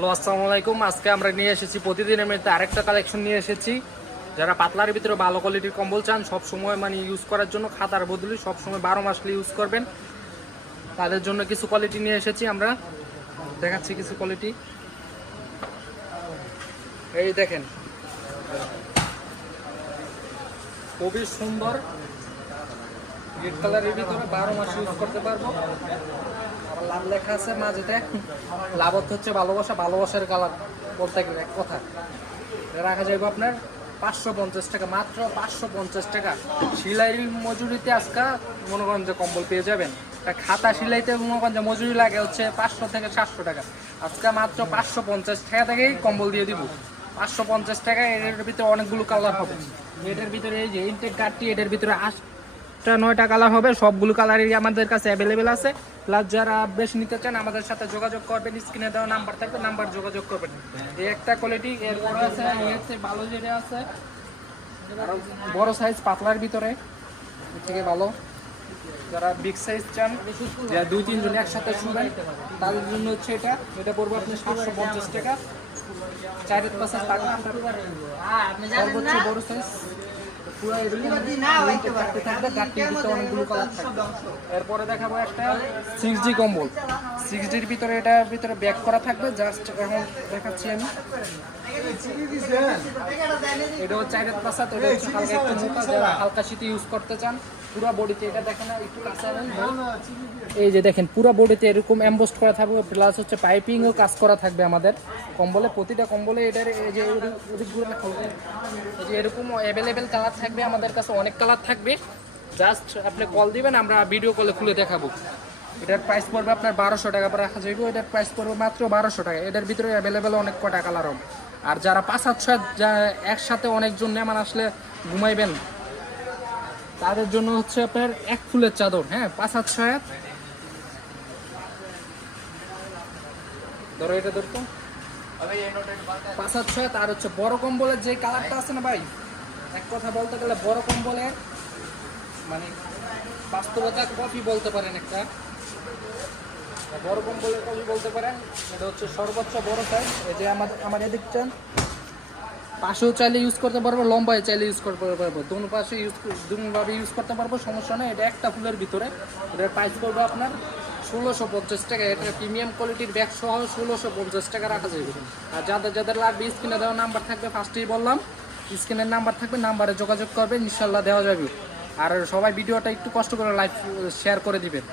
Hello, আসসালামু আলাইকুম। আজকে আমরা নিয়ে এসেছি প্রতিদিনের মধ্যে আরেকটা কালেকশন নিয়ে এসেছি। যারা পাতলার ভিতরে ভালো কোয়ালিটির কম্বল চান, সব সময় মানে ইউজ করার জন্য, খাতার বদলে সব সময় 12 মাস ইউজ করবেন, তাদের জন্য কিছু কোয়ালিটি নিয়ে এসেছি। আমরা দেখাচ্ছি কিছু কোয়ালিটি। এই দেখেন, খুবই সুন্দর রেড কালারের ভিতরে 12 মাস ইউজ করতে পারবো। আবার লাভ লেখা আছে মাঝেতে। লাভ হচ্ছে ভালোবাসা, ভালোবাসার কালার বলতে গেলে এক কথা। রাখা যাবে আপনার 550 টাকা, মাত্র 550 টাকা। সেলাই মজুরিতে আজকে মনে করেন যে কম্বল পেয়ে যাবেন। খাতা সেলাইতে মনে করেন যে মজুরি লাগে হচ্ছে 500 থেকে 700 টাকা, আজকে মাত্র 550 টাকা থেকেই কম্বল দিয়ে দিব। 550 টাকা। এর ভিতরে অনেকগুলো কালার হবে। এটার ভিতরে এই যে ইনটেক কার্ডটি, এটার ভিতরে 8টা 9টা কালার হবে। সবগুলো কালারই আমাদের কাছে অ্যাভেলেবেল আছে। প্লাস যারা বেশ নিতে চান আমাদের সাথে যোগাযোগ করবেন, স্ক্রিনে দেওয়া নাম্বার থাকবে, নাম্বার যোগাযোগ করবেন। এই একটা কোয়ালিটি। এরপরে আছে ভালো যেটা আছে বড় সাইজ পাতলার ভিতরে, এর থেকে ভালো। যারা বিগ সাইজ চান, যারা 2-3 জন একসাথে শুবেন, তাদের জন্য হচ্ছে এটা পড়বে আপনি 750 টাকা। 4-5 টাকা সর্বোচ্চ বড় সাইজ। এরপরে দেখাবো একটা 6G কম্বল। 6Gর ভিতরে এটার ভিতরে ব্যাক করা থাকবে। জাস্ট এখন দেখাচ্ছি আমি। এটা হচ্ছে 4-5, এটা হচ্ছে হালকা একটু মোটা, যারা হালকা শীতে ইউজ করতে চান। পুরো বডিতে এটা দেখেন না, একটু কাছে এই যে দেখেন, পুরো বডিতে এরকম এমবোস্ট করা থাকবে। প্লাস হচ্ছে পাইপিংও কাজ করা থাকবে আমাদের কম্বলে। প্রতিটা কম্বলে এটার এই যে এরকম অ্যাভেলেবেল কালার থাকবে আমাদের কাছে, অনেক কালার থাকবে। জাস্ট আপনি কল দিবেন, আমরা ভিডিও কলে খুলে দেখাবো। এটার প্রাইস পড়বে আপনার 1200 টাকা করে রাখা যাবে। এটার প্রাইস পড়বে মাত্র 1200 টাকা। এটার ভিতরে অ্যাভেলেবেল অনেক কটা কালার হবে। আর যারা 5-6 একসাথে অনেকজন মেহমান আসলে ঘুমাইবেন, তাদের জন্য হচ্ছে আপনার 1 ফুলের চাদর। হ্যাঁ, 5-6 ধরো, এটা ধরতো 5-6। তার হচ্ছে বড় কম্বলের যে কালারটা আছে না ভাই, এক কথা বলতে গেলে বড় কম্বলের মানে বাস্তবতা কপি বলতে পারেন। একটা বড় কম্বলের কপি বলতে পারেন। এটা হচ্ছে সর্বোচ্চ বড় সাইজ। এই যে আমার এদিক চান, পাশেও চাইলে ইউজ করতে পারবো, লম্বায় চাইলে ইউজ করতে পারবো, দুনো পাশে দুভাবে ইউজ করতে পারবো, সমস্যা নেই। এটা একটা ফুলের ভিতরে। এটার প্রাইস পড়বে আপনার 1650 টাকা। এটা প্রিমিয়াম কোয়ালিটির ব্যাগ সহ 1650 টাকা রাখা যাবে। আর যাদের লাগবে, স্ক্রিনে দেওয়া নাম্বার থাকবে, ফার্স্টেই বললাম স্ক্রিনের নাম্বার থাকবে, নাম্বারে যোগাযোগ করবেন, ইনশাল্লাহ দেওয়া যাবে। আর সবাই ভিডিওটা একটু কষ্ট করে লাইক শেয়ার করে দিবেন।